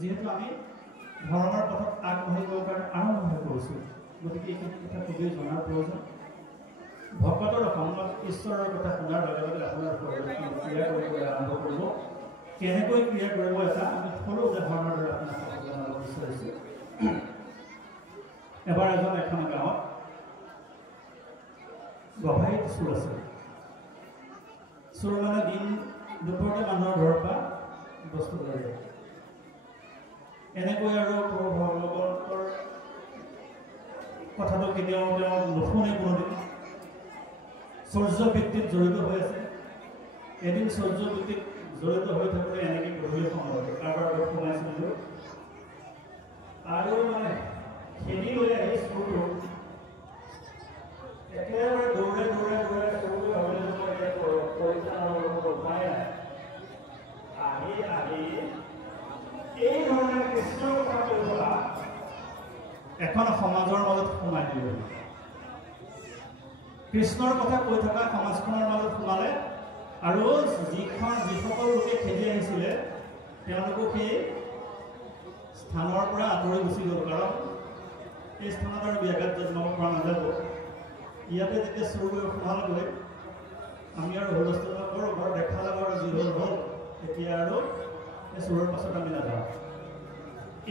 যিহেতু আমি ধৰ্মৰ পথত আগবাঢ়িবৰ কাৰণে আৰম্ভ কৰিছোঁ, গতিকে এইখিনি কথা খুবেই জনাৰ প্ৰয়োজন। ভকতৰ সংগত ঈশ্বৰৰ কথা শুনাৰ লগে লগে আপোনাৰ ক্ৰিয়া কৰিবলৈ আৰম্ভ কৰিব। কেনেকৈ ক্ৰিয়া কৰিব এটা আমি সৰু উদাহৰণৰ দৰে আপোনাক জনাব বিচাৰিছোঁ। এবাৰ এখন গাঁৱত গভাইত চোৰ আছিল। চোৰ মানে দিন দুপৰতে মানুহৰ ঘৰৰ পৰা বস্তু লৈ যায়। এনেকৈ আৰু ভগৱন্তৰ কথাটো কেতিয়াও তেওঁ নুশুনে কোনোদিন। চৌৰ্য ভিত্তিত জড়িত হৈ আছে। এদিন চৌৰ্য ভিত্তিত জড়িত হৈ থাকোঁতে এনেকৈ গধূলি সময়ত কাৰোবাৰ ঘৰত সোমাইছিলোঁ আৰু মানে খেদি লৈ আহি চোৰটো একেবাৰে দৌৰে দৌৰে দৌৰে চোৰটো ভাবিলে উপায় নাই। আহি আহি এই ধৰণে কৃষ্ণৰ কথা কৈ থকা এখন সমাজৰ মাজত সোমাই দিব। কৃষ্ণৰ কথা কৈ থকা সমাজখনৰ মাজত সোমালে আৰু যিসকল লোকে খেদি আহিছিলে তেওঁলোকো সেই স্থানৰ পৰা আঁতৰি গুচি গ'ল। কাৰণ এই স্থানত আৰু ব্যাঘাত জন্মাব পৰা নাযাব। ইয়াতে যেতিয়া চুৰ কৰি সোমালগৈ আমি আৰু হুলস্থুল নকৰোঁ, ঘৰ দেখা যাব আৰু যি হ'ল হ'ল, এতিয়া আৰু এই চোৰৰ পাছত আমি নাযাওঁ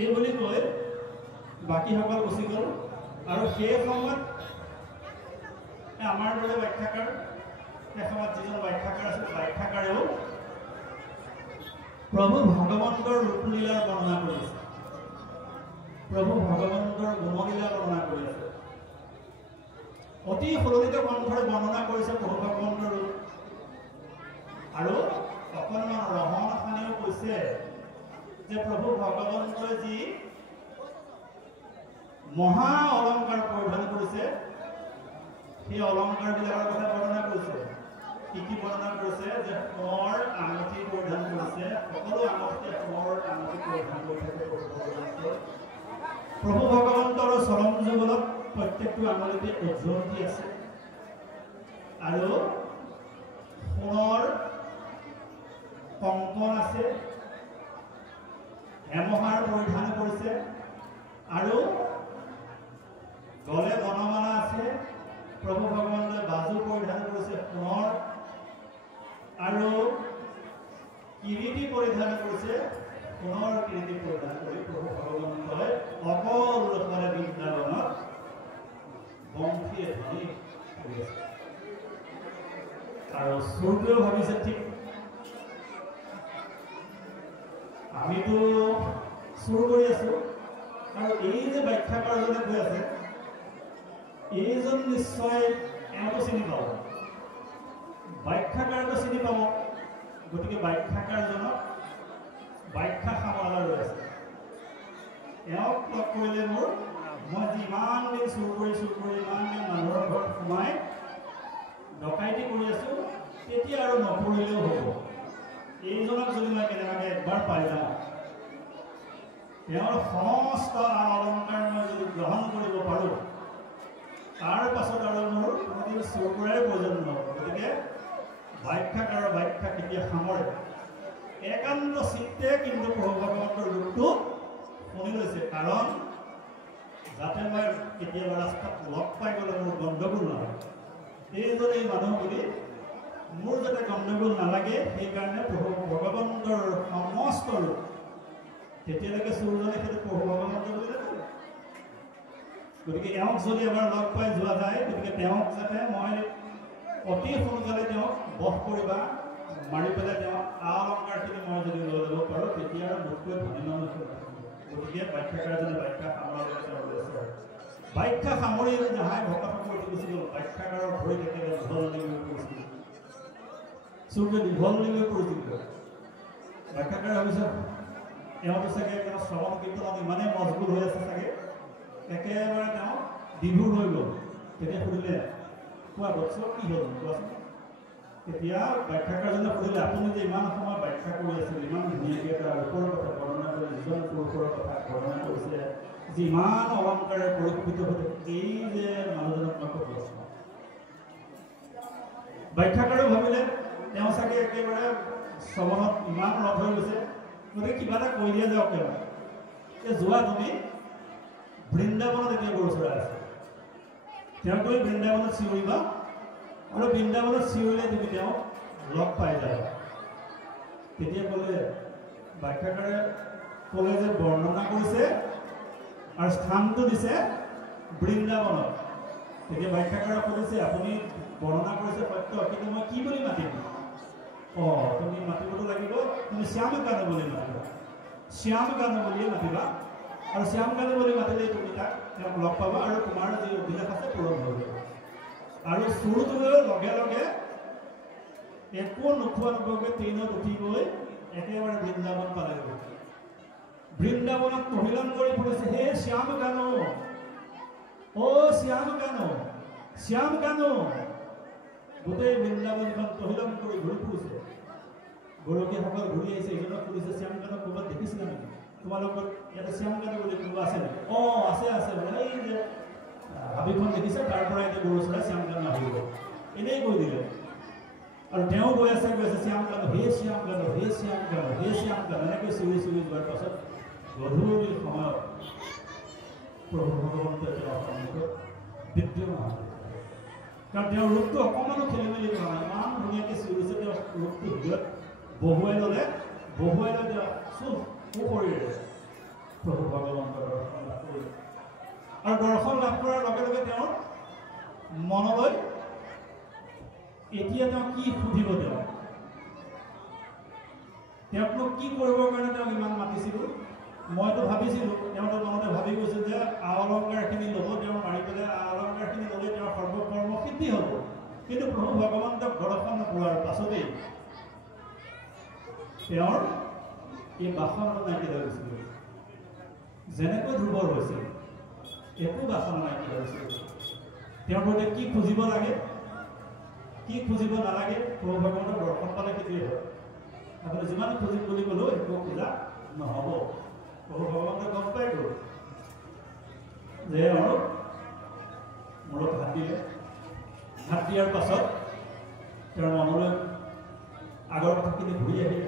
এই বুলি কৈ বাকীসকল গুচি গ'ল। আৰু সেই সময়ত আমাৰ দৰে ব্যাখ্যাকাৰ, সেই সময়ত যিজন ব্যাখ্যাকাৰ আছিল, ব্যাখ্যাকাৰেও প্ৰভু ভগৱন্তৰ ৰূপলীলাৰ বৰ্ণনা কৰিছে, প্ৰভু ভগৱন্তৰ গুণলীলা বৰ্ণনা কৰি আছে। অতি সুললিত কণ্ঠৰে বৰ্ণনা কৰিছে প্ৰভু ভগৱন্তৰ ৰূপ। আৰু অকণমান ৰহন খানেও কৈছে যে প্ৰভু ভগৱন্তই যি মহা অলংকাৰ পৰিধান কৰিছে সেই অলংকাৰবিলাকৰ কথা বৰ্ণনা কৰিছে। কি কি বৰ্ণনা কৰিছে? যে সোণৰ আঙুঠি পৰিধান কৰিছে, সকলো আঙুঠিতে সোণৰ আঙুঠি পৰিধান কৰি থাকে প্ৰভু ভগৱন্তৰ চৰণ যুগলত প্ৰত্যেকটো আঙুলিতে অজন্তি আছে আৰু সোণৰ কংকণ আছে, হেমহাৰ পৰিধান কৰিছে আৰু গলে বনমালা আছে। প্ৰভু ভগৱন্তই বাজু পৰিধান কৰিছে সোণৰ আৰু কিৰীটি পৰিধান কৰিছে সোণৰ কিৰীটি পৰিধান কৰি প্ৰভু ভগৱন্তই অকল ৰূপৰে বৃন্দাবনত বংশী ধ্বনি কৰি আছে। আৰু চোৰটোৱেও ভাবিছে ঠিক আমিতো চুৰ কৰি আছো আৰু এই যে ব্যাখ্যাকাৰজনে কৈ আছে এইজন নিশ্চয় এওঁতো চিনি পাব, ব্যাখ্যাকাৰটো চিনি পাব। গতিকে ব্যাখ্যাকাৰজনক ব্যাখ্যা সামৰালৈ ৰৈ আছে। এওঁক লগ কৰিলে মই যিমান দিন চুৰ কৰি ইমান দিন মানুহৰ ঘৰত সোমাই ডকাইতি কৰি আছো, তেতিয়া আৰু নকৰিলেও হ'ব। এইজনক যদি মই কেনেবাকৈ একবাৰ পাই যাওঁ, তেওঁৰ সমস্ত অলংকাৰ মই যদি গ্ৰহণ কৰিব পাৰোঁ, তাৰ পাছত আৰু মোৰ কোনোদিন চুৰ কৰাৰ প্ৰয়োজন নহ'ব। গতিকে ব্যাখ্যাকাৰৰ ব্যাখ্যা কেতিয়া সামৰে একান্ত চিত্তে কিন্তু প্ৰভু ভগৱন্তৰ ৰূপটো শুনি লৈছে। কাৰণ যাতে মই কেতিয়াবা ৰাস্তাত লগ পাই গ'লে মোৰ গণ্ডগোল নহয়, এইজনে এই মানুহ বুলি মোৰ যাতে গণ্ডগোল নালাগে, সেইকাৰণে প্ৰভু ভগৱন্তৰ সমস্ত ৰূপ। তেতিয়ালৈকে চোৰজনে সেইটো প্ৰভু ভগৱন্ত বুলি নাথাকে। গতিকে এওঁক যদি এবাৰ লগ পাই যোৱা যায়, গতিকে তেওঁক যাতে মই অতি সোনকালে তেওঁক বধ কৰিবা, মাৰি পেলাই তেওঁক অলংকাৰখিনি মই যদি লৈ ল'ব পাৰোঁ, তেতিয়া আৰু মোতকৈ ধনী নহয়। গতিকে ব্যাখ্যাকাৰজনে ব্যাখ্যা সামৰি লৈছে। ব্যাখ্যা সামৰি যাহাই ভকতসকল উঠি গুচি গ'ল, ব্যাখ্যাকাৰৰ ভৰি থাকিলে দীঘল লিঙি পৰিছিল। চোৰটোৱে দীঘল লিঙি পৰিছিল। ব্যাখ্যাকাৰে ভাবিছে এওঁতো চাগে তেওঁ শ্ৰৱণ কীৰ্তনত ইমানেই মজবুত হৈ আছে চাগে, একেবাৰে তেওঁ বিভোৰ হৈ গ'ল। তেতিয়া সুধিলে কোৱা বৎস কি হ'ল কোৱাচোন। তেতিয়া ব্যাখ্যাকাৰজনে সুধিলে আপুনি যে ইমান সময় ব্যাখ্যা কৰি আছিল, ইমান ধুনীয়াকৈ এটা ৰূপৰ কথা বৰ্ণনা কৰি যিজন পুৰুষৰ কথা বৰ্ণনা কৰিছে, যিমান অলংকাৰে পৰিশোভিত হৈ থাকে, এই যে মানুহজনক মই ক'ত প্ৰশ্ন। ব্যাখ্যাকাৰেও ভাবিলে তেওঁ চাগে একেবাৰে শ্ৰৱণত ইমান ৰথ হৈ গৈছে, গতিকে কিবা এটা কৈ দিয়া যাওক। তেওঁ যোৱা তুমি বৃন্দাবনত এতিয়া গৰু চৰাই আছে তেওঁ গৈ বৃন্দাবনত চিঞৰিবা আৰু বৃন্দাবনত চিঞৰিলে তুমি তেওঁ লগ পাই যাবা তেতিয়া ক'লে ব্যাখ্যাকাৰে ক'লে যে বৰ্ণনা কৰিছে আৰু স্থানটো দিছে বৃন্দাবনত তেতিয়া ব্যাখ্যাকাৰে কৈছে আপুনি বৰ্ণনা কৰিছে সত্য কিন্তু মই কি বুলি মাতিম তুমি মাতিবতো লাগিব তুমি শ্যাম কানু বুলি মাতিবা শ্যাম কানু বুলিয়ে মাতিবা আৰু শ্যাম কানু বুলি মাতিলে তুমি তেওঁক লগ পাবা আৰু তোমাৰ যি অভিলাষ আছে পূৰণ হ'ব আৰু চুৰটোলৈ লগে লগে একো নোখোৱা নোপোৱাকৈ ট্ৰেইনত উঠি গৈ একেবাৰে বৃন্দাবন পালেগৈ বৃন্দাবনত তহিলং কৰি ফুৰিছে হে শ্যাম কানু শ্যাম কানু গোটেই বৃন্দাবনখন তহিলং কৰি ঘূৰি ফুৰিছে গৰখীয়াসকল ঘূৰি আহিছে ইজনক সুধিছে শ্যাম কানুক ক'ৰবাত দেখিছিলা নেকি তোমালোকৰ ইয়াতে শ্যাম কানু বুলি কোনোবা আছে নেকি আছে বোলে এই যে হাবিখন দেখিছে তাৰ পৰা এতিয়া গৰু চৰাই শ্যাম কানু আহিব এনেই কৈ দিলে আৰু তেওঁ গৈ আছে শ্যাম কানু হে শ্যাম কানু এনেকৈ চিঞৰি যোৱাৰ পাছত গধূলি সময়ত প্ৰভু ভগৱন্ত তেওঁৰ সন্মুখত বিদ্যমান কাৰণ তেওঁৰ ৰূপটো অকণমানো খেলি মেলি কৰা নাই ইমান ধুনীয়াকৈ চিঞৰিছে তেওঁ ৰূপটো হৃদয়ত বহুৱাই ল'লে তেওঁ সুশৰীৰে প্ৰভু ভগৱন্তৰ দৰ্শন লাভ কৰিলে আৰু দৰ্শন লাভ কৰাৰ লগে লগে তেওঁৰ মনলৈ এতিয়া তেওঁ কি সুধিব তেওঁকনো কি কৰিবৰ কাৰণে তেওঁক ইমান মাতিছিলোঁ মইতো ভাবিছিলোঁ তেওঁতো মনতে ভাবি গৈছিল যে আ অলংকাৰখিনি ল'ব তেওঁ মাৰি পেলাই আ অলংকাৰখিনি ল'লে তেওঁৰ সৰ্বকৰ্ম সিদ্ধি হ'ব কিন্তু প্ৰভু ভগৱন্তক দৰ্শন পোৱাৰ পাছতেই তেওঁৰ এই বাসনা নাইকিয়া হৈ গৈছিল যেনেকৈ দুৰ্বল হৈছিল একো বাসনা নাইকিয়া হৈছিল তেওঁৰ প্ৰতি কি খুজিব লাগে কি খুজিব নালাগে প্ৰভু ভগৱন্তৰ দৰ্শন পালে সেইটোৱে হয় আপুনি যিমান খুজিম বুলি ক'লেও একো খোজা নহ'ব প্ৰভু ভগৱন্তে গম পাই গ'ল যে আৰু মূৰত হাত দিয়াৰ পাছত তেওঁৰ মনলৈ আগৰ কথাখিনি ঘূৰি আহিলে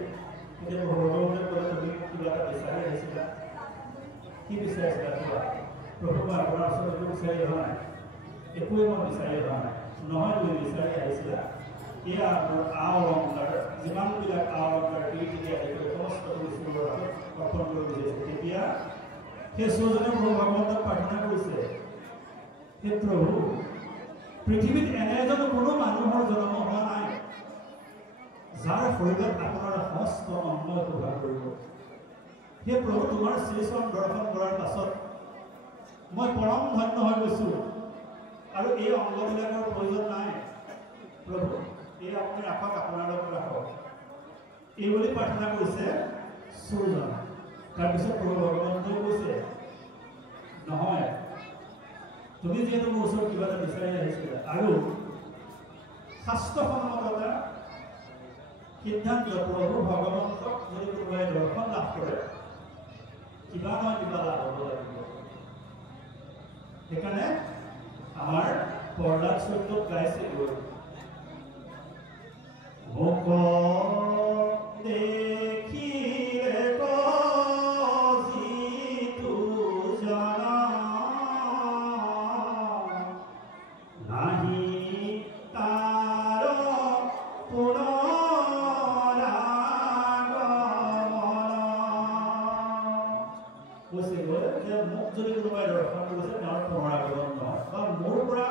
তেতিয়া ভগৱন্তে ক'লে তুমি কিবা এটা বিচাৰি আহিছিলা কি বিচাৰিছিলা কিবা প্ৰভু মই আপোনাৰ ওচৰত একো বিচাৰি অহা নাই একোৱে মই বিচাৰি অহা নাই নহয় তুমি বিচাৰি আহিছিলা এয়া মোৰ আ অলংকাৰ যিমানবিলাক আ অলংকাৰ তেতিয়া সমস্ত অৰ্পণ কৰি বুজিছে তেতিয়া সেই চৌজনে প্ৰভু ভগৱন্তক প্ৰাৰ্থনা কৰিছে হে প্ৰভু পৃথিৱীত এনে এজন কোনো মানুহৰ জন্ম হোৱা নাই যাৰ শৰীৰত আপোনাৰ সমস্ত অংগই প্ৰভাৱ কৰিব সেই প্ৰভু তোমাৰ শ্ৰীচৰণ দৰ্শন কৰাৰ পাছত মই পৰম ধন্য হৈ গৈছোঁ আৰু এই অংগবিলাকৰ প্ৰয়োজন নাই প্ৰভু এই আপুনি ৰাখক আপোনাৰ লগত ৰাখক এই বুলি প্ৰাৰ্থনা কৰিছে চৌজন তাৰপিছত প্ৰভু ভগৱন্তই কৈছে নহয় তুমি যিহেতু মোৰ ওচৰত কিবা এটা বিচাৰি আহিছিলা আৰু শাস্ত্ৰসন্মততা সিদ্ধান্ত প্ৰভু ভগৱন্তক যদি কোনোবাই দৰ্শন লাভ কৰে কিবা নহয় কিবা লাভ হ'ব লাগিব সেইকাৰণে আমাৰ প্ৰহ্লাদ চৰিত্ৰত গাইছে মোক দেখিলে যিটো জানা নাহি তাৰ মোক যদি কোনোবাই দৰ্শন কৰিছে তেওঁৰ পুনৰাগমন নহয় বা মোৰ পৰা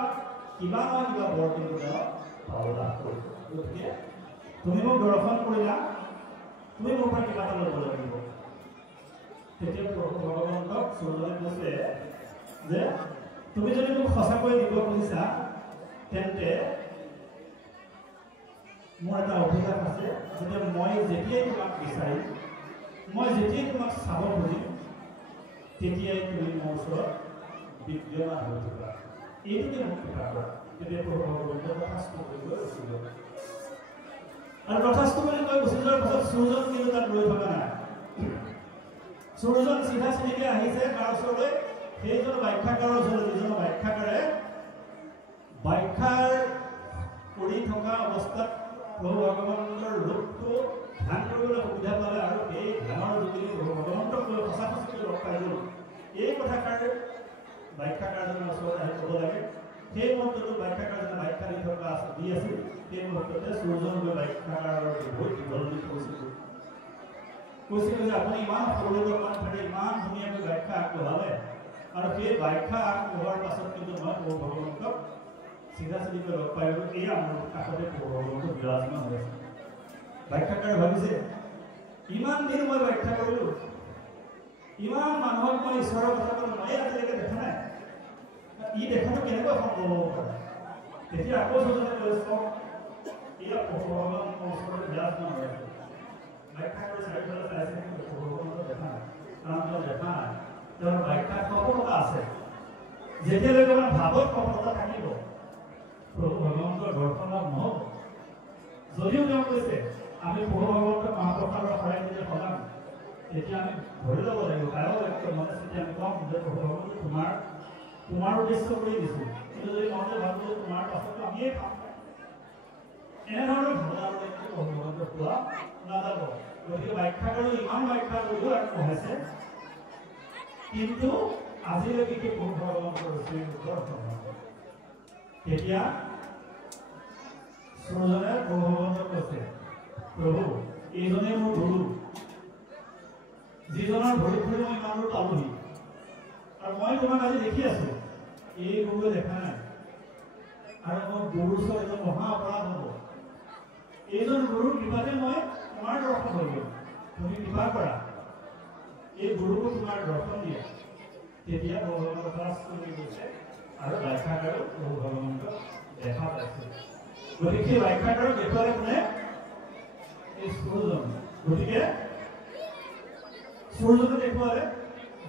কিবা নহয় কিবা বৰ কিন্তু তেওঁ ভাল লাভ কৰিব গতিকে তুমি মোক দৰ্শন কৰিলা তুমি মোৰ পৰা কিবা এটা ল'ব লাগিব তেতিয়া প্ৰভু ভগৱন্তক চৌজনে কৈছে যে তুমি যদি মোক সঁচাকৈ দিব খুজিছা তেন্তে মোৰ এটা অভিলাষ আছে যে মই যেতিয়াই তোমাক বিচাৰিম মই যেতিয়াই তোমাক চাব খুজিম তেতিয়াই তুমি মোৰ ওচৰত বিদ্যমান হৈ থাকিবা এইটোকে মোক কৃপা কৰা তেতিয়া প্ৰভু ভগৱন্তই তথাস্তু বুলি কৈ গুচি গ'ল আৰু তথাস্তু বুলি কৈ গুচি যোৱাৰ পাছত চৌজন কিন্তু তাত ৰৈ থকা নাই চৌজন চিধা চিধিকে আহিছে তাৰ ওচৰলৈ সেইজন ব্যাখ্যাকাৰৰ ওচৰলৈ যিজন ব্যাখ্যাকাৰে ব্যাখ্যাৰ কৰি থকা অৱস্থাত প্ৰভু ভগৱন্তৰ ৰূপটো ধ্যান কৰিবলৈ সুবিধা পালে আৰু সেই ধ্যানৰ যোগেদি প্ৰভু ভগৱন্তক লৈ সঁচা সঁচাকৈ লগ পালোঁ এই কথাষাৰ ব্যাখ্যাকাৰজনৰ ওচৰত আহি ক'ব লাগে সেই মুহূৰ্তটো ব্যাখ্যাকাৰজনে ব্যাখ্যা দি থকা দি আছিল সেই মুহূৰ্ততে সূৰ্যলৈ ব্যাখ্যাকাৰৰ বহুত দীঘলনি কৈছিল যে আপুনি ইমান সৰুকৈ কথাৰে ইমান ধুনীয়াকৈ ব্যাখ্যা আগবঢ়ালে আৰু সেই ব্যাখ্যা আগবঢ়োৱাৰ পাছত কিন্তু মই প্ৰভু ভগৱন্তক চিধা চিধিকৈ লগ পাই গ'লোঁ এয়া মোৰ কাষতে প্ৰভু ভগৱন্ত বিৰাজমান হৈ আছে ব্যাখ্যাকাৰে ভাবিছে ইমান দিন মই ব্যাখ্যা কৰিলোঁ ইমান মানুহক মই ঈশ্বৰৰ কথা ক'লো মই আজিলৈকে দেখা নাই ই দেখাটো কেনেকৈ সম্ভৱ হ'ব পাৰে তেতিয়া আকৌ সজনে কৈ চাওক এয়া প্ৰভু ভগৱন্তৰ ওচৰত বিৰাজমান হৈ আছে ব্যাখ্যা কৰি চাৰিওফালে চাইছে কিন্তু প্ৰভু ভগৱন্ত দেখা নাই কাৰণ তেওঁ দেখা নাই তেওঁৰ ব্যাখ্যাত সফলতা আছে যেতিয়ালৈকে আমাৰ ভাৱত সফলতা থাকিব প্ৰভু ভগৱন্তৰ দৰ্শন লাভ নহ'ব যদিও তেওঁ কৈছে আমি প্ৰভু ভগৱন্তৰ মহাপ্ৰসাদৰ শৰাই যেতিয়া সলাম তেতিয়া আমি ধৰি ল'ব লাগিব কাৰো একো মনে যেতিয়া আমি কম যে প্ৰভু ভগৱন্ত তোমাৰ উদ্দেশ্য কৰি দিছোঁ কিন্তু যদি মনতে ভাবোঁ তোমাৰ পাছতো আমিয়ে খাম এনেধৰণৰ ভাৱনালৈ প্ৰভু ভগৱন্ত পোৱা নাযাব গতিকে ব্যাখ্যা কৰি ইমান ব্যাখ্যা কৰিও আৰু পঢ়াইছে কিন্তু আজিলৈকে কি প্ৰভু ভগৱন্তৰ দৰ্শন তেতিয়া সূৰ্যনে প্ৰভু ভগৱন্তক কৈছে প্ৰভু এইজনে মোৰ গুৰু যিজনৰ ভৰি ভৰি মই ইমান দূৰ পালোহি আৰু মই তোমাক আজি দেখি আছো এই গুৰুৱে দেখা নাই আৰু মোৰ গুৰুৰ ওচৰত এজন মহা অপৰাধ হ'ব এইজন গুৰুৰ কৃপাতে মই তোমাৰ দৰ্শন হৈ গ'ল তুমি কৃপা কৰা এই গুৰুকো তোমাৰ দৰ্শন দিয়া তেতিয়া প্ৰভু ভগৱন্ত ক্লাছ কৰি গৈছে আৰু ব্যাখ্যাকাৰেও প্ৰভু ভগৱন্তক দেখা পাইছে গতিকে সেই ব্যাখ্যাকাৰক দেখুৱালে কোনে এই সূৰ্যজন গতিকে সূৰ্যজনে দেখুৱালে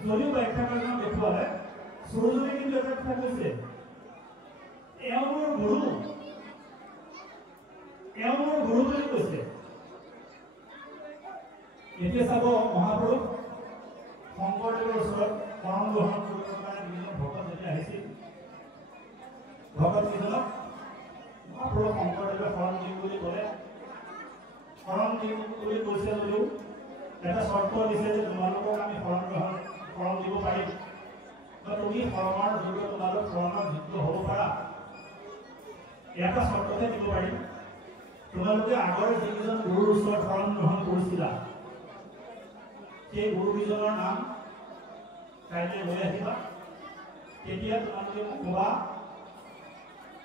যদিও ব্যাখ্যাকাৰজনক দেখুৱালে সূৰ্যজনে কিন্তু এটা কথা কৈছে এওঁ মোৰ গুৰু বুলি কৈছে এতিয়া চাব মহাপুৰুষ শংকৰদেৱৰ ওচৰত শৰণ গ্ৰহণ কৰিবৰ কাৰণে যিজন ভকত যেতিয়া আহিছিল ভকত কেইজনক মহাপুৰুষ শংকৰদেৱে শৰণ দিম বুলি ক'লে শৰণ দিম বুলি কৈছে যদিও এটা চৰ্ত দিছে যে তোমালোকক আমি শৰণ দিব পাৰিম বা তুমি শৰণৰ যোগ্য তোমালোক শৰণৰ যোগ্য হ'ব পাৰা এটা চৰ্ততে দিব পাৰিম তোমালোকে আগৰ যিকেইজন গুৰুৰ ওচৰত শৰণ গ্ৰহণ কৰিছিলা সেই গুৰুকেইজনৰ নাম কাইলৈ লৈ আহিবা তেতিয়া তোমালোকে মোক ক'বা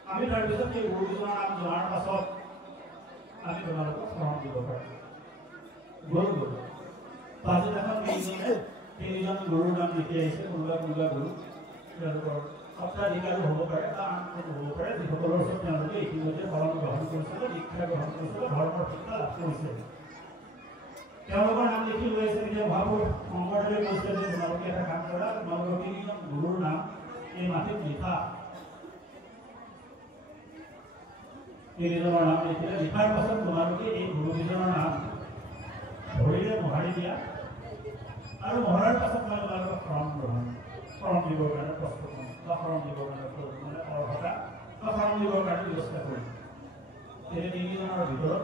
আমি তাৰপিছত সেই গুৰুকেইজনৰ নাম জনাৰ পাছত আমি তোমালোকক শৰণ দিব পাৰিম গ'ল পাছদিনাখন তিনিজন গুৰুৰ নাম লিখি আহিছে কোনোবা গুৰু তেওঁলোকৰ সত্ৰাধিকাৰো হ'ব পাৰে বা আন কোনো হ'ব পাৰে যিসকলৰ ওচৰত তেওঁলোকে ইতিমধ্যে শৰণ গ্ৰহণ কৰিছিলে দীক্ষা গ্ৰহণ কৰিছিলে ধৰ্মৰ শিক্ষা লাভ কৰিছে তেওঁলোকৰ নাম লিখি লৈ আছে তেতিয়া মহাপুৰুষ শংকৰদেৱে কৈছে যে তোমালোকে এটা কাম কৰা তোমালোকৰ তিনিজন গুৰুৰ নাম এই মাটিত লিখা তিনিজনৰ নাম লিখিলে লিখাৰ পাছত তোমালোকে এই গুৰুকেইজনৰ নাম ভৰিৰে মোহাৰি দিয়া আৰু মোহাৰাৰ পাছত মই তোমালোকক শৰণ দিবৰ কাৰণে প্ৰস্তুত হ'ম বা শৰণ দিবৰ কাৰণে মানে অৰ্হতা বা শৰণ দিবৰ কাৰণে ব্যৱস্থা কৰিম সেই তিনিজনৰ ভিতৰত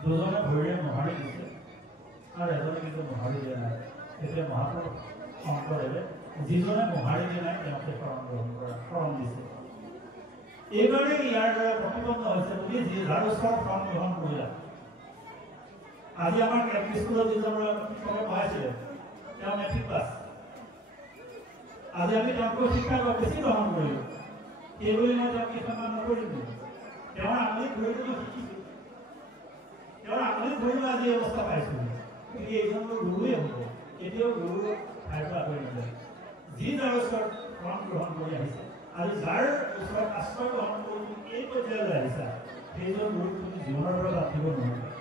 দুজনে ভৰিৰে মোহাৰি দিছে আৰু এজনে কিন্তু মোহাৰি দিয়া নাই তেতিয়া মহাপুৰুষ শংকৰদেৱে যিজনে মোহাৰি দিয়া নাই তেওঁকে শৰণ দিছে এইবাৰে ইয়াৰ দ্বাৰা প্ৰতিপন্ন হৈছে তুমি যাৰ ওচৰত শৰণ গ্ৰহণ কৰিলা আজি আমাৰ কেম্প স্কুলত যিজন শিক্ষকে পঢ়াইছিলে তেওঁ মেট্ৰিক পাছ আজি আমি তেওঁলোকৰ শিক্ষা বেছি গ্ৰহণ কৰিলোঁ এইবুলি মই তেওঁক কেইখনমান নকৰিলোঁ তেওঁৰ আঙুলিত ধৰি মই শিকিছোঁ তেওঁৰ আঙুলিত ধৰি মই আজি অৱস্থা পাইছোঁ গতিকে এইজন মোৰ গুৰুৱে হ'ব এতিয়াও গুৰুৰ ঠাইৰ পৰা আঁতৰি নাযায় যি যাৰ ওচৰত শৰণ গ্ৰহণ কৰি আহিছে আজি যাৰ ওচৰত আশ্ৰয় গ্ৰহণ কৰি এই পৰ্যায়লৈ আহিছা সেইজন গুৰুক তুমি জীৱনৰ পৰা বান্ধিব নোৱাৰিবা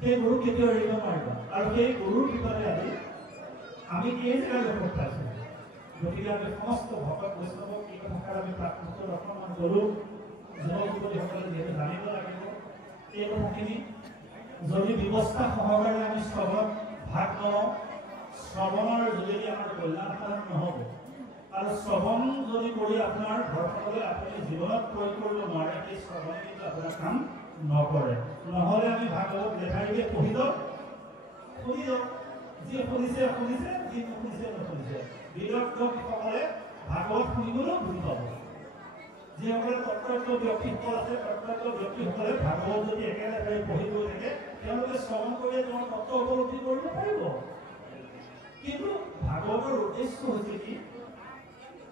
সেই গুৰু কেতিয়াও এৰিব নোৱাৰিবা আৰু সেই গুৰুৰ কৃপাতে আজি আমি এই জেগালৈ লক্ষ্য পাইছোঁ গতিকে আমি সমস্ত ভকত বৈষ্ণৱক এই কথাষাৰ আমি প্ৰাকৃতিক অকণমান গ'লোঁ যুৱক যুৱতীসকলে যিহেতু জানিব লাগিব এই কথাখিনি যদি ব্যৱস্থা সহকাৰে আমি শ্ৰৱণত ভাগ লওঁ শ্ৰৱণৰ যোগেদি আমাৰ কল্যাণ সাধন নহ'ব আৰু শ্ৰৱণ যদি কৰি আপোনাৰ ঘৰখনলৈ আপুনি জীৱনত প্ৰয়োগ কৰিব নোৱাৰে সেই শ্ৰৱণে কিন্তু আপোনাৰ কাম নকৰে নহ'লে আমি ভাগৱত লেখাৰীকে পঢ়ি যাওক শুনি যাওক যি শুনিছে শুনিছে, যি নুশুনিছে নুশুনিছে। বিদগ্ধসকলে ভাগৱত শুনিবলৈও বুজি পাব। যিসকলে তত্ত্বজ্ঞ ব্যক্তিসকল আছে, তত্ত্বজ্ঞ ব্যক্তিসকলে ভাগৱত যদি একেলগে পঢ়ি গৈ থাকে, তেওঁলোকে শ্ৰৱণ কৰিলে তেওঁৰ তত্ত্ব উপলব্ধি কৰিব পাৰিব। কিন্তু ভাগৱতৰ উদ্দেশ্য হৈছে কি,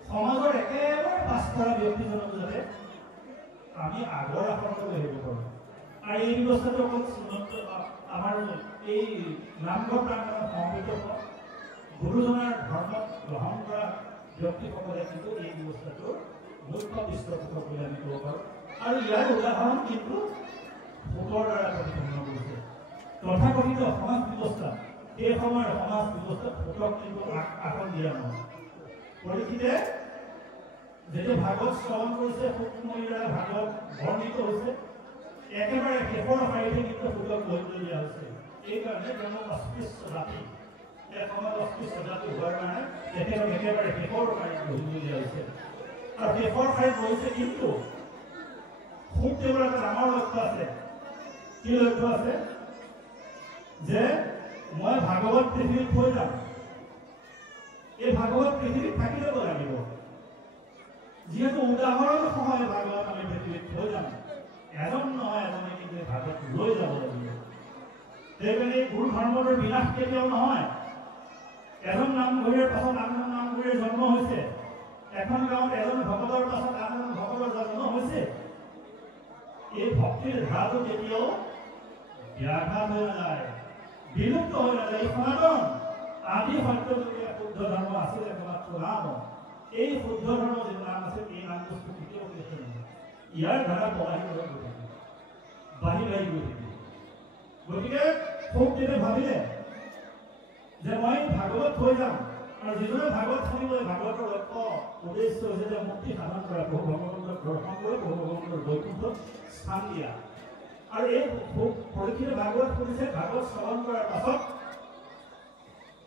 সমাজৰ একেবাৰে পাছ কৰা ব্যক্তিজনক যাতে আমি আগৰ আসনলৈ লৈ আহিব পাৰোঁ। আৰু এই ব্যৱস্থাটো অকল আমাৰ এই নামঘৰ প্ৰাংগণত সমবেত হোৱা গুৰুজনাৰ ধৰ্ম গ্ৰহণ কৰা ব্যক্তিসকলে কিন্তু এই ব্যৱস্থাটোৰ মুখ্য পৃষ্ঠপোষক বুলি আমি ক'ব পাৰোঁ। আৰু ইয়াৰ উদাহৰণ কিন্তু ভোটৰ দ্বাৰা প্ৰতিপন্ন কৰিছে। তথাকথিত সমাজ ব্যৱস্থা, সেই সময়ৰ সমাজ ব্যৱস্থাত ভোটক কিন্তু আসন দিয়া নহয়। পৰীক্ষিতে যেতিয়া ভাগৱত শ্ৰৱণ কৰিছে, সুখময়ীৰ দ্বাৰা ভাগৱত বৰ্ণিত হৈছে, একেবাৰে শেষৰ শাৰীতে কিন্তু ভোটক লৈ দিয়া হৈছে। এইকাৰণে তেওঁলোক অস্পৃশ্য জাতি, এক সময়ত অস্পৃশ্য জাতি হোৱাৰ কাৰণে তেখেতক একেবাৰে শেষৰ শাৰীত বহি দিয়া হৈছে। আৰু শেষৰ শাৰীত বহিছে, কিন্তু সুখদেৱৰ এটা ডাঙৰ লক্ষ্য আছে। কি লক্ষ্য আছে? যে মই ভাগৱত পৃথিৱীত থৈ যাম। এই ভাগৱত পৃথিৱীত থাকি যাব লাগিব। যিহেতু উদাহৰণ সহায় ভাগৱত আমি পৃথিৱীত থৈ যাম, এজন নহয় এজনে কিন্তু ভাগৱত লৈ যাব লাগিব। সেইকাৰণে গুৰু ধৰ্মৰ বিনাশ কেতিয়াও নহয়। এজন নামঘৰীয়াৰ পাছত আন এজন নামঘৰীয়াৰ জন্ম হৈছে। এখন গাঁৱত এজন ভকতৰ পাছত আন এজন ভকতৰ জন্ম হৈছে। এই ভক্তিৰ ধাৰাটো কেতিয়াও ব্যাঘাত হৈ নাযায়, বিলুপ্ত হৈ নাযায়। এই সনাতন আদি সত্যযুগীয় শুদ্ধ ধৰ্ম আছিল একমাত্ৰ নাম। এই শুদ্ধ ধৰ্ম যিটো নাম আছে, এই নাম বস্তু কেতিয়াও শেষ নহয়। ইয়াৰ ধাৰা বঢ়াই গৈ থাকিব, বাঢ়ি বাঢ়ি গৈ থাকিব। গতিকে সুখদেৱে ভাবিলে যে মই ভাগৱত থৈ যাম, আৰু যিজনে ভাগৱত শুনিব, ভাগৱতৰ লক্ষ্য উদ্দেশ্য হৈছে যে মুক্তি সাধন কৰা, প্ৰভু ভগৱন্তক দৰ্শন কৰি প্ৰভু ভগৱন্তৰ বৈকুণ্ঠত স্থান দিয়া। আৰু এই পৰীক্ষিতে ভাগৱত শুনিছে, ভাগৱত শ্ৰৱণ কৰাৰ পাছত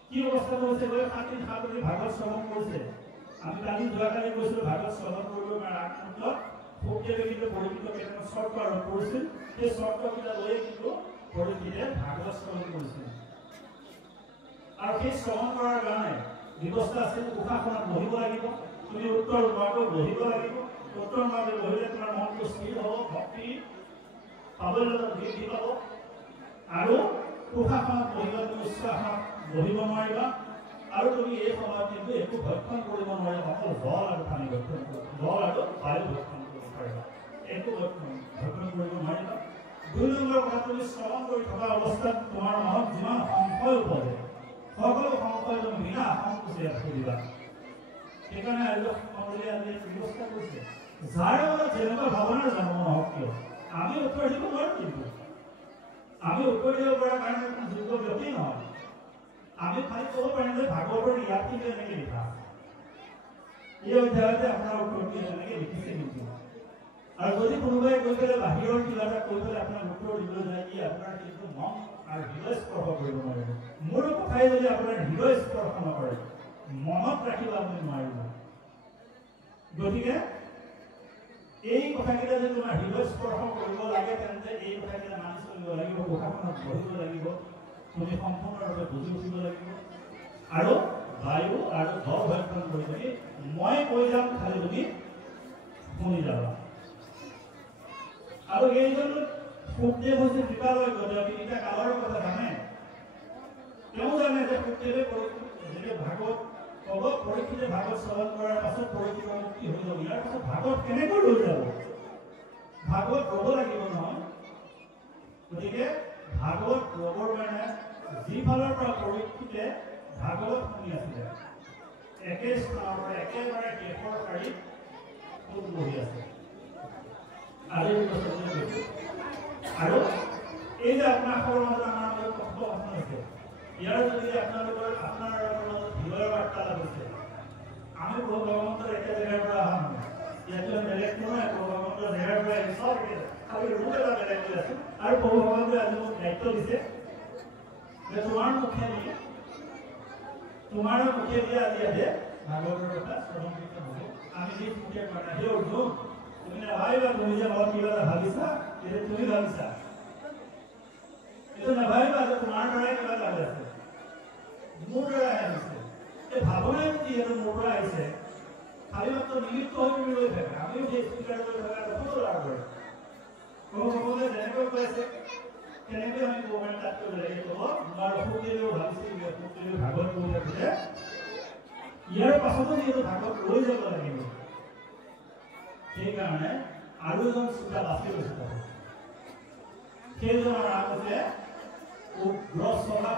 কি অৱস্থাটো হৈছে, গৈ 7 দিন 7 ৰাতি ভাগৱত শ্ৰৱণ কৰিছে। আমি যোৱাকালি কৈছিলোঁ ভাগৱত শ্ৰৱণ কৰিবৰ কাৰণে আগমুহূৰ্তত সুখদেৱে কিন্তু পৰীক্ষিতক কেইটামান চৰ্ত আৰোপ কৰিছিল। সেই চৰ্তকেইটা লৈয়ে কিন্তু পৰীক্ষিতে ভাগৱত শ্ৰৱণ কৰিছিল। আৰু সেই শ্ৰৱণ কৰাৰ কাৰণে ব্যৱস্থা আছিল, উশাসনত বহিব লাগিব, তুমি উত্তৰ নোহোৱাকৈ বহিব লাগিব। উত্তৰ নোহোৱাকৈ বহিলে তোমাৰ মনটো স্থিৰ হ'ব, ভক্তি পাবলৈ বৃদ্ধি পাব। আৰু উশাসনত বহিবা, তুমি উচ্চাসনত বহিব নোৱাৰিবা। আৰু তুমি এই সময়ত কিন্তু একো ভক্ষণ কৰিব নোৱাৰিবা, অকল জল আৰু পানী ভক্ষণ কৰিব, জল আৰু বায়ু ভক্ষণ কৰিব পাৰিবা, একো ভক্ষণ কৰিব নোৱাৰিবা। 2 নম্বৰ কথা, তুমি শ্ৰৱণ কৰি থকা অৱস্থাত তোমাৰ মনত যিমান সংশয় উপজে, সকলো সংশয় তুমি বিনা সংকোচে কৰিবা। সেইকাৰণে আজি ব্যৱস্থা কৰিছে, যাৰ মনত যেনেকুৱা ভাৱনাৰ জন্ম নহওক কিয়, আমি উত্তৰ দিব নোৱাৰোঁ। কিন্তু আমি উত্তৰ দিব পৰা কাৰণে যোগ্য ব্যক্তি নহয়। আমি খালি ক'ব পাৰিম যে ভাগৱতৰ ইয়াত কিন্তু এনেকৈ লিখা, এই অধ্যায়তে আপোনাৰ উত্তৰটি এনেকৈ লিখিছে। কিন্তু আৰু যদি কোনোবাই কৈ পেলাই বাহিৰৰ কিবা এটা কৈ পেলাই আপোনাক উত্তৰ দিবলৈ যায়, ই আপোনাৰ কিন্তু মন আৰু হৃদয় স্পৰ্শ কৰিব নোৱাৰিব। মোৰ কথাই যদি আপোনাৰ হৃদয় স্পৰ্শ নকৰে, মনত ৰাখিব আপুনি নোৱাৰিব। গতিকে এই কথাকেইটা যদি তোমাৰ হৃদয় স্পৰ্শ কৰিব লাগে, তেন্তে এই কথাকেইটা মানি চলিব লাগিব, উশাসনত বহিব লাগিব, তুমি সম্পূৰ্ণৰূপে বুজি উঠিব লাগিব। আৰু বায়ু আৰু জল ভক্ষণ কৰি তুমি মই কৈ যাম, খালি তুমি শুনি যাবা। আৰু এইজন সুখদেৱ হৈছে কৃপালয়, তেওঁ 3টা কালৰ কথা জানে। তেওঁ জানে যে সুখদেৱে যেতিয়া ভাগৱত ক'ব, পৰীক্ষিতে ভাগৱত শ্ৰৱণ কৰাৰ পাছত পৰীক্ষিতৰ মুক্তি হৈ যাব। ইয়াৰ পাছত ভাগৱত কেনেকৈ লৈ যাব? ভাগৱত ৰ'ব লাগিব নহয়। গতিকে ভাগৱত ৰ'বৰ কাৰণে যিফালৰ পৰা পৰীক্ষিতে ভাগৱত শুনি আছিলে, একে স্থানৰ পৰা একেবাৰে শেষৰ শাৰীত বহি আছে। আৰু এই যে আপোনাৰ সৰ্বমাত্ৰা আমাৰ লগত কথোপকথন হৈছে, ইয়াৰ যদি আপোনাৰ হৃদয়ৰ বাৰ্তালাপ হৈছে, আমি প্ৰভু ভগৱন্তৰ একে জেগাৰ পৰা অহা নহয়, ইয়াতে বেলেগ নহয়, প্ৰভু ভগৱন্তৰ জেগাৰ পৰা চব খালি ৰূপ এটা বেলেগ হৈ আছো। আৰু প্ৰভু ভগৱন্তে আজি মোক দায়িত্ব দিছে যে তোমাৰ মুখেদি আজি আহে ভাগৱতৰ কথা শ্ৰৱণ কীৰ্তন হ'ব। আমি যি মুখে কৰা সেই অৰ্জুন, তুমি নাভাবিবা তুমি যে মনত কিবা এটা ভাবিছা, সেইটো তুমি ভাবিছা। এইটো নাভাবিবা যে তোমাৰ দ্বাৰাই কিবা এটা হৈ আছে। মোৰ দ্বাৰা আহিছে এই ভাৱনাই যিহেতু মোৰ পৰা আহিছে খালি মাত্ৰ নিমিত্ত হৈ তুমি ৰৈ থাকা আমিও সেই স্পীকাৰ লৈ থকা বহুত লাভ কৰে ক'বলৈ যেনেকৈ কৈছে কেনেকৈ আমি ক'ব পাৰিম তাত কৰিব লাগে ক'ব তোমাৰ অসুখ দিলেও ভাবিছিল অসুখ দিলেও ভাগত ক'ব লাগিছে ইয়াৰ পাছতো যিহেতু ভাগত ৰৈ যাব লাগিব সেইকাৰণে আৰু এজন চোতা বাছি লৈছে সেইজনৰ নাম হৈছে উগ্ৰ স্বভাৱ